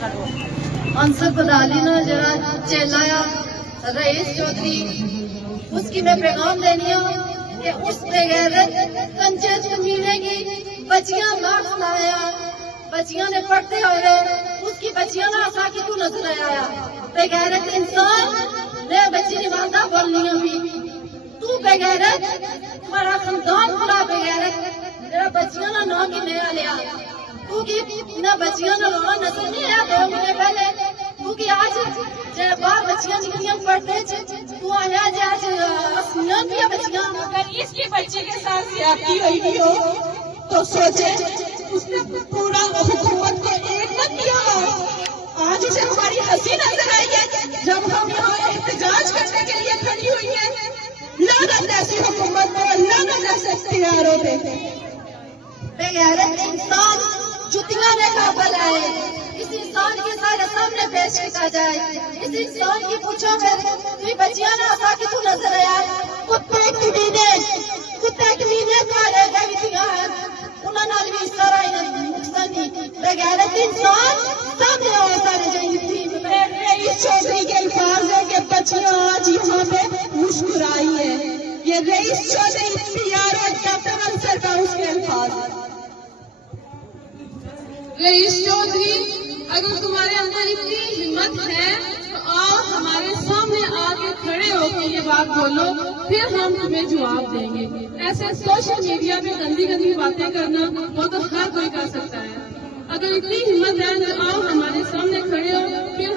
منصب بدالینا جڑا چلایا رئیس چودھری، اس کی میں پیغام دینی ہوں کہ اس بغیرت کنجر کمینے کی بچیاں مارکس لایا، بچیاں نے پڑھتے ہوئے اس کی بچیاں نے آسا کی تو نظر آیا بغیرت انسان نے بچی نمازہ بولنی بھی تو بغیرت تمہارا خاندان پورا بغیرت جڑا بچیاں نہ نام کی نیا لیا کیونکہ نہ بچیاں نہ رونا نظر نہیں آیا 2 مہینے پہلے کیونکہ آج جب بار بچیاں نکلیاں پڑھتے تو آیا جی آج اسمیاں بھی بچیاں اگر اس کی بچی کے ساتھ زیادتی ہوئی ہو تو سوچے اس نے پورا حکومت کو ایک مت کیا ہو۔ آج اسے ہماری ہنسی نظر آئی ہے جب ہم یہاں احتجاج کرنے کے لیے کھڑی ہوئی ہیں۔ لعنت ایسی حکومت کو، لعنت ایسے اختیاروں پہ۔ بغیرت انسان جتیاں نے قابل آئے، اس انسان کے سارے سامنے پیش کیا جائے، اس انسان کی پوچھو پھر کوئی بچیاں نہ آسا کہ تو نظر آیا کتے کمینے تمہارے گئیتیاں ہیں انہوں نے بھی اس طرح نقصانی بغیرت انسان سامنے آئے سارے جائیتی۔ رئیس چودھری کے الفاظ ہے کہ بچیاں آج یہاں پہ مسکرائی ہے، یہ رئیس چودھری پیار اور ڈاکٹر انصر کا اس کے الفاظ ہے۔ رئیس چودھری اگر تمہارے اندر اتنی ہمت ہے تو آؤ ہمارے سامنے آ کے کھڑے ہو کے یہ بات بولو، پھر ہم تمہیں جواب دیں گے۔ ایسے سوشل میڈیا پہ گندی گندی باتیں کرنا وہ تو ہر کوئی کر سکتا ہے، اگر اتنی ہمت ہے تو آؤ ہمارے سامنے کھڑے ہو، پھر